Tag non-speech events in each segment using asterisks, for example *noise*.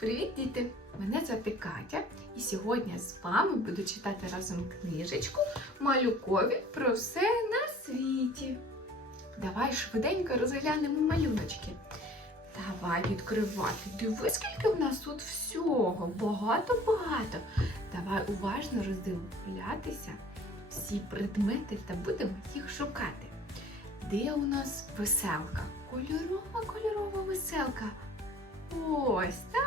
Привіт, діти! Мене звати Катя, і сьогодні з вами буду читати разом книжечку Малюкові про все на світі. Давай швиденько розглянемо малюночки. Давай відкривати. Диви, скільки в нас тут всього. Багато-багато. Давай уважно роздивлятися всі предмети та будемо їх шукати. Де у нас веселка? Кольорова, кольорова веселка. Ось так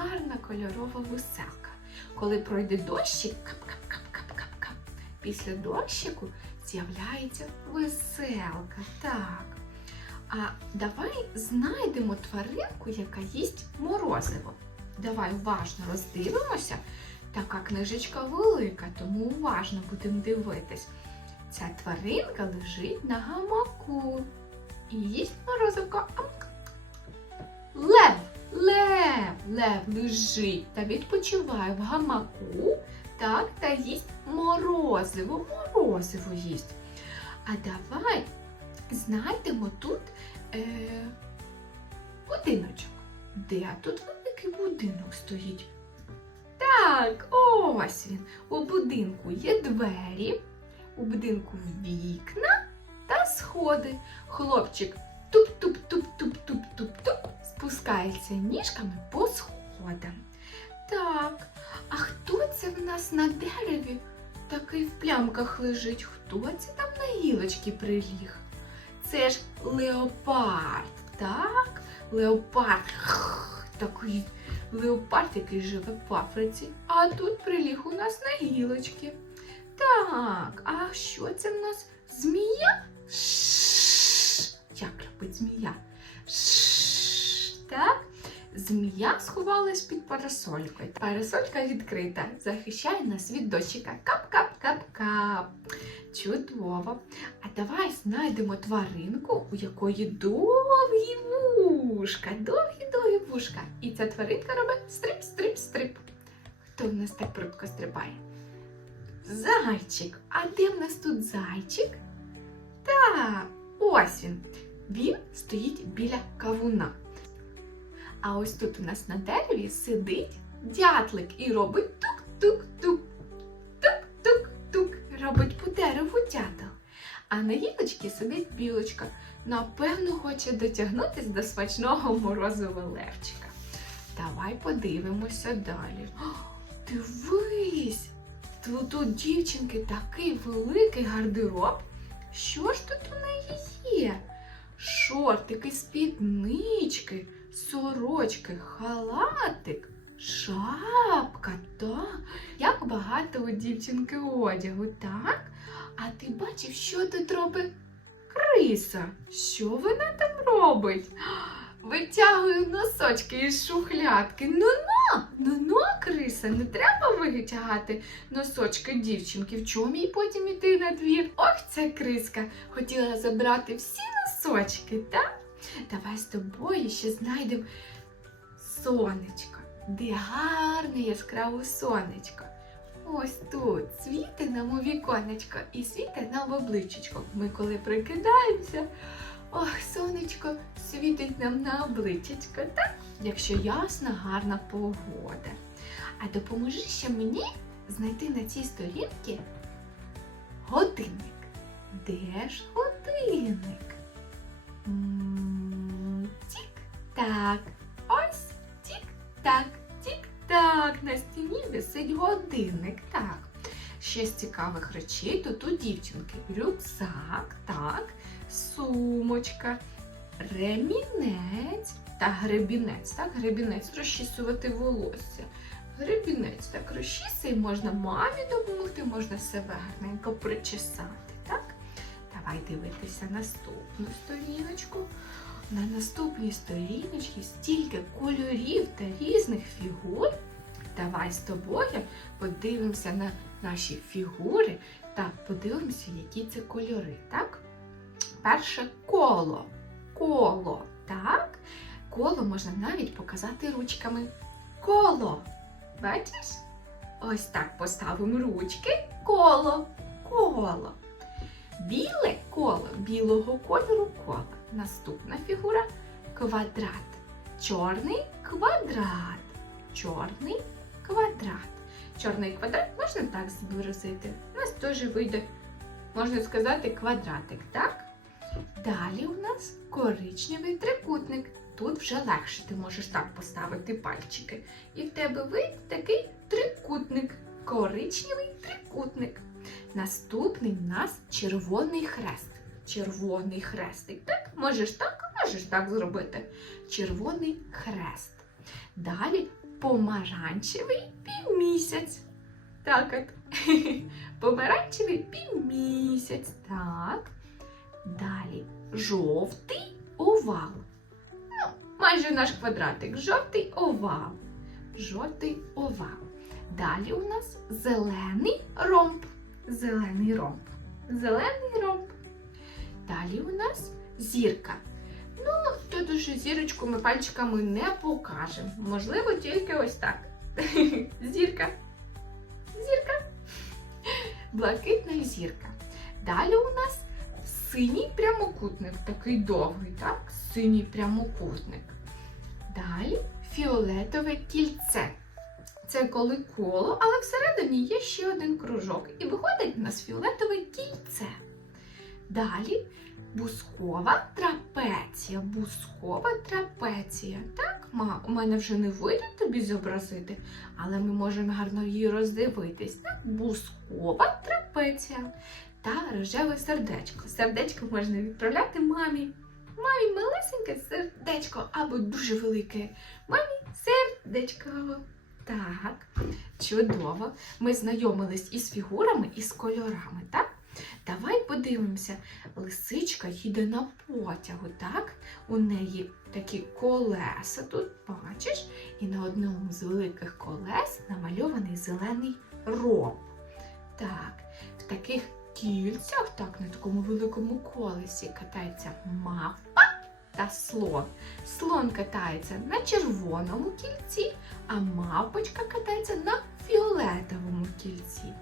гарна кольорова веселка. Коли пройде дощик, кап-кап-кап-кап-кап-кап. Після дощику з'являється веселка. Так. А давай знайдемо тваринку, яка їсть морозиво. Давай уважно роздивимося. Така книжечка велика, тому уважно будемо дивитись. Ця тваринка лежить на гамаку і їсть морозивко. Лев, лев лежить та відпочиває в гамаку, так, та їсть морозиво, морозиво їсть. А давай знайдемо тут е, будиночок. Де тут великий будинок стоїть? Так, ось він. У будинку є двері, у будинку вікна та сходи. Хлопчик туп-туп-туп-туп-туп-туп-туп спускається ніжками по сходам. Так, а хто це в нас на дереві такий в плямках лежить? Хто це там на гілочці приліг? Це ж леопард, так? Леопард. *laughs* Такий леопард, який живе в Африці. А тут приліг у нас на гілочці. Так, а що це в нас? Змія? Шш. Як робить змія? Змія сховалась під парасолькою. Парасолька відкрита, захищає нас від дощика. Кап-кап-кап-кап. Чудово. А давай знайдемо тваринку, у якої довгі вушка, довгі-довгі вушка. І ця тваринка робить стрип-стрип-стрип. Хто в нас так прудко стрибає? Зайчик. А де в нас тут зайчик? Так, ось він. Він стоїть біля кавуна. А ось тут у нас на дереві сидить дятлик і робить тук-тук-тук. Тук-тук-тук. Робить по дереву дятел. А на гілочці сидить білочка. Напевно, хоче дотягнутися до смачного морозового левчика. Давай подивимося далі. О, дивись! Тут у дівчинки такий великий гардероб. Що ж тут у неї є? Шортики, спіднички, сорочки, халатик, шапка, так. Як багато у дівчинки одягу, так? А ти бачив, що тут робить криса? Що вона там робить? Витягує носочки із шухлядки. Ну-на, ну-на, криса, не треба витягати носочки дівчинки. В чому їй потім іти на двір? Ох, ця криска хотіла забрати всі носочки, так? Давай з тобою ще знайдемо сонечко. Де гарне яскраве сонечко. Ось тут світи нам у віконечко і світи нам в обличчячко. Ми коли прикидаємося, ох, сонечко світить нам на обличчячко, так? Якщо ясна, гарна погода. А допоможи ще мені знайти на цій сторінці годинник. Де ж годинник? Тік-так. Ось тік-так, тік-так. На стіні висить годинник. Так. Ще з цікавих речей тут у дівчинки рюкзак, так, сумочка, ремінець та гребінець. Так, гребінець розчісувати волосся. Гребінець так розчісує, можна мамі допомогти, можна себе гарненько причесати. Так? Давай дивитися наступну сторіночку. На наступній сторіночці стільки кольорів та різних фігур. Давай з тобою подивимося на наші фігури та подивимося, які це кольори. Так? Перше коло. Коло. Так? Коло можна навіть показати ручками. Коло. Бачиш? Ось так поставимо ручки. Коло. Коло. Біле коло білого кольору коло. Наступна фігура квадрат. Чорний квадрат. чорний квадрат. Чорний квадрат можна так зобразити. У нас теж вийде, можна сказати, квадратик, так? Далі у нас коричневий трикутник. Тут вже легше ти можеш так поставити пальчики. І в тебе вийде такий трикутник. Коричневий трикутник. Наступний у нас червоний хрест. Червоний хрестик. Так, можеш так, можеш так зробити. Червоний хрест. Далі помаранчевий півмісяць. Так от. *laughs* Помаранчевий півмісяць. Так. Далі жовтий овал. Ну, майже наш квадратик. Жовтий овал. Жовтий овал. Далі у нас зелений ромб. Зелений ромб. Зелений ромб. Далі у нас зірка. Ну, тут уже зірочку ми пальчиками не покажемо. Можливо, тільки ось так. *laughs* Зірка. Зірка. Блакитна зірка. Далі у нас синій прямокутник, такий довгий, так? Синій прямокутник. Далі фіолетове кільце. Це коли коло, але всередині є ще один кружок. І виходить у нас фіолетове кільце. Далі бускова трапеція. Бускова трапеція. Так, ма, у мене вже не вийде тобі зобразити, але ми можемо гарно її роздивитись. Так, бускова трапеція та рожеве сердечко. Сердечко можна відправляти мамі. Мамі малесеньке сердечко або дуже велике. Мамі сердечко. Так, чудово. Ми знайомились із фігурами, і з кольорами, так? Давай подивимося. Лисичка їде на потягу, так? У неї такі колеса тут, бачиш? І на одному з великих колес намальований зелений роб. Так, в таких кільцях, так, на такому великому колесі катається мавпа та слон. Слон катається на червоному кільці, а мавпочка катається на фіолетовому кільці.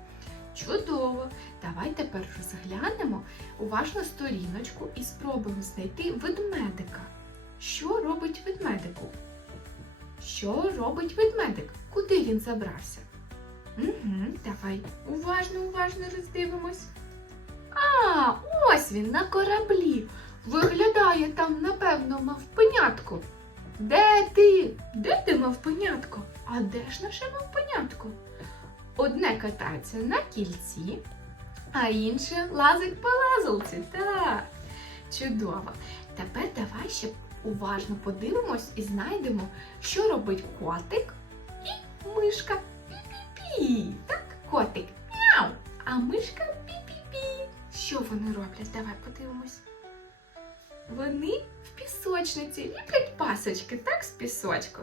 Чудово! Давай тепер розглянемо уважно сторіночку і спробуємо знайти ведмедика. Що робить ведмедику? Що робить ведмедик? Куди він забрався? Угу, давай уважно, уважно роздивимось. А, ось він на кораблі. Виглядає там, напевно, мавпенятко. Де ти? Де ти, мавпенятко? А де ж наше мавпенятко? Одне катається на кільці, а інше лазить по лазалці. Так, чудово. Тепер давай ще уважно подивимось і знайдемо, що робить котик і мишка. Пі-пі-пі. Так, котик мяу, а мишка пі-пі-пі. Що вони роблять? Давай подивимось. Вони в пісочниці ліплять пасочки, так, з пісочку.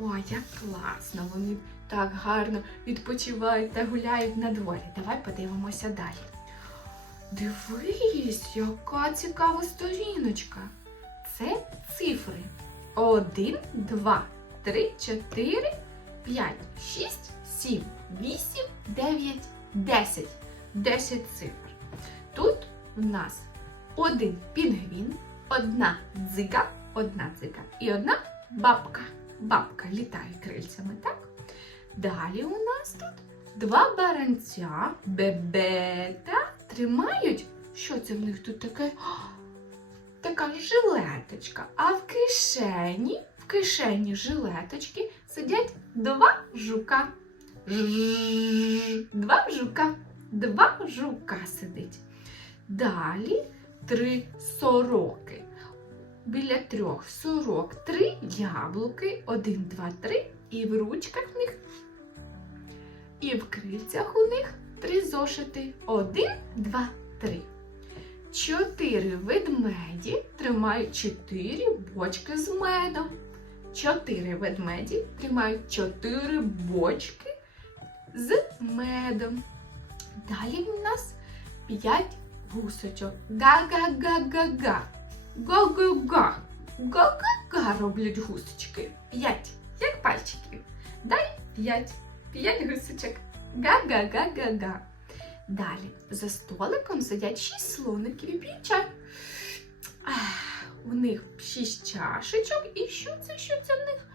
Ой, як класно! Вони так гарно відпочивають та гуляють на дворі. Давай подивимося далі. Дивись, яка цікава сторіночка. Це цифри. 1, 2, 3, 4, 5, 6, 7, 8, 9, 10. 10 цифр. Тут в нас один пінгвін, одна дзига, одна дзига і одна бабка. Бабка літає крильцями, так? Далі у нас тут два баранця, бебета, тримають. Що це в них тут таке? Така жилеточка. А в кишені, в кишені жилеточки сидять два жука. Два жука. Два жука сидить. Далі три сороки. Біля трьох сорок три яблуки, один, два, три, і в ручках в них, і в крильцях у них три зошити. Один, два, три. Чотири ведмеді тримають чотири бочки з медом. Чотири ведмеді тримають чотири бочки з медом. Далі в нас п'ять гусочок. Га-га-га-га-га. Га-га-га. Га-га-га роблять гусочки. П'ять. Як пальчиків. Дай п'ять. П'ять гусочок. Га-га-га-га-га. Далі за столиком сидять шість слоників і чай. У них шість чашечок. І що це? Що це в них?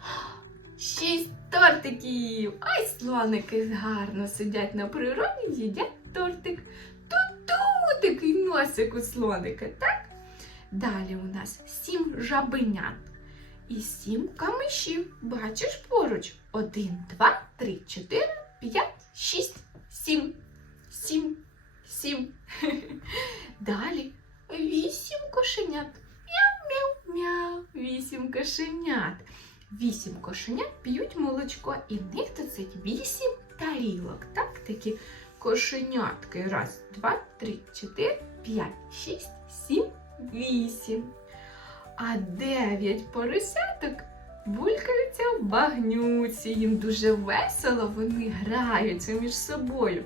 шість тортиків. Ой, слоники гарно сидять на природі, їдять тортик. Ту-ту, такий носик у слоника, так? Далі у нас сім жабенят і сім камишів. Бачиш поруч? Один, два, три, чотири, п'ять, шість, сім. Сім. Сім. *laughs* Далі вісім кошенят. Мяу-мяу-мяу. Вісім кошенят. Вісім кошенят п'ють молочко, і в них тут вісім тарілок. Так, такі кошенятки. Раз, два, три, чотири, п'ять, шість, сім, вісім. А дев'ять поросяток булькаються в багнюці. Їм дуже весело, вони граються між собою.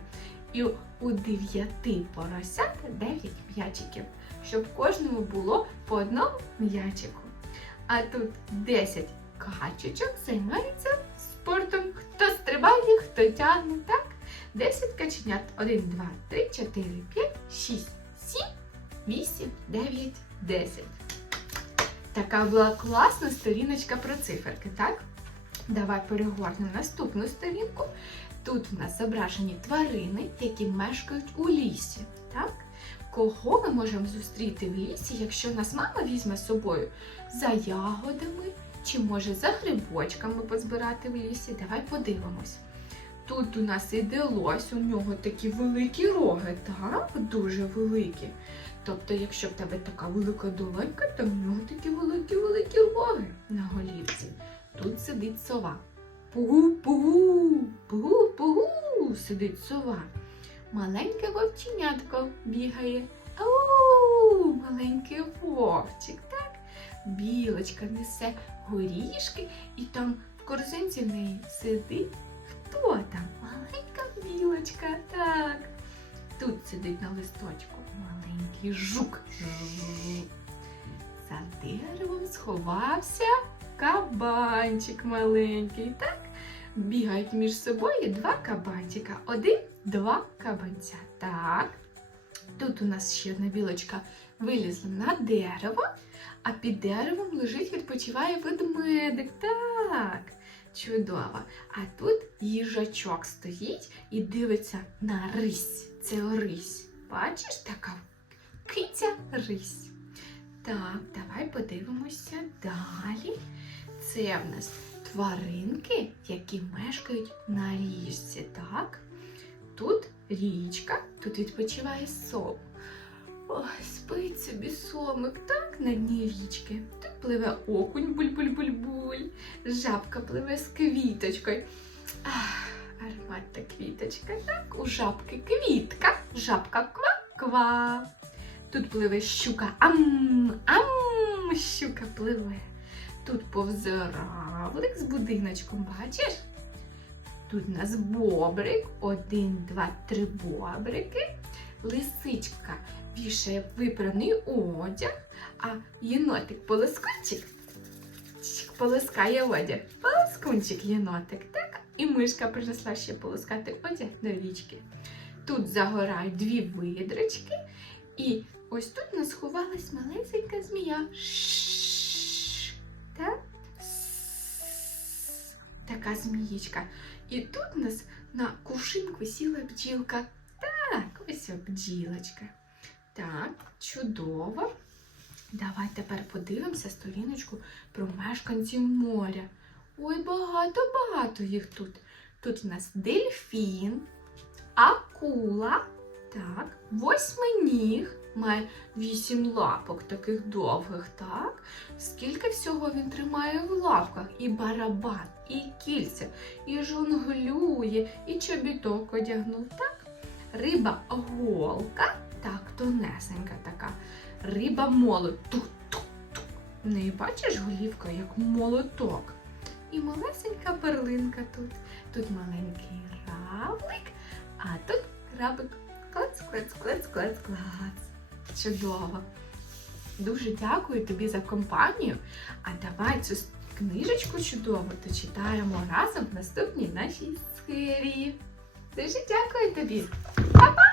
І у дев'яти поросят дев'ять м'ячиків, щоб кожному було по одному м'ячику. А тут 10 качечок займаються спортом. Хто стрибає, хто тягне, так? 10 каченят. 1, 2, 3, 4, 5, 6, 7, 8, 9, 10. Така була класна сторіночка про циферки, так? Давай перегорнемо наступну сторінку. Тут в нас зображені тварини, які мешкають у лісі. Так? Кого ми можемо зустріти в лісі, якщо нас мама візьме з собою за ягодами чи може за грибочками позбирати в лісі? Давай подивимось. Тут у нас іде лось, у нього такі великі роги, так? Дуже великі. Тобто, якщо в тебе така велика долонька, то в нього такі великі-великі роги на голівці. Тут сидить сова. Пугу-пугу, пугу-пугу, сидить сова. Маленьке вовченятко бігає. Ау, маленький вовчик, так? Білочка несе горішки, і там в корзинці в неї сидить. Хто там? Маленька білочка, так. Тут сидить на листочку маленький жук. За деревом сховався кабанчик маленький, так? Бігають між собою два кабанчика. Один, два кабанця. Так. Тут у нас ще одна білочка вилізла на дерево, а під деревом лежить, відпочиває ведмедик. Так. Чудово. А тут їжачок стоїть і дивиться на рись. Це рись. Бачиш, така киця рись. Так, давай подивимося далі. Це в нас тваринки, які мешкають на річці, так? Тут річка, тут відпочиває сом. Ой, спить собі сомик, так, на дні річки. Тут пливе окунь буль-буль-буль-буль, жабка пливе з квіточкою. Ах, ароматна квіточка, так, у жабки квітка, жабка ква-ква. Тут пливе щука, ам, ам, щука пливе. Тут повзе равлик з будиночком, бачиш? Тут у нас бобрик, один, два, три бобрики. Лисичка вішає випраний одяг, а єнотик полоскунчик полоскає одяг. Полоскунчик єнотик, так? І мишка принесла ще полоскати одяг до річки. Тут загорають дві видрички, і ось тут нас сховалась малесенька змія. Так? Така змієчка. І тут у нас на кувшинку сіла бджілка. Так, ось бджілочка. Так, чудово. Давай тепер подивимося сторіночку про мешканців моря. Ой, багато-багато їх тут. Тут у нас дельфін, акула, так, восьминіг, має вісім лапок таких довгих, так? Скільки всього він тримає в лапках? І барабан, і кільця, і жонглює, і чобіток одягнув, так? Риба голка, так, тонесенька така. Риба молот. Тук-тук-тук. В неї бачиш голівка, як молоток. І малесенька перлинка тут. Тут маленький равлик, а тут крабик. Клац, клац, клац, клац, клац. Чудово. Дуже дякую тобі за компанію. А давай цю книжечку чудову дочитаємо разом в наступній нашій серії. Дуже дякую тобі. Па-па!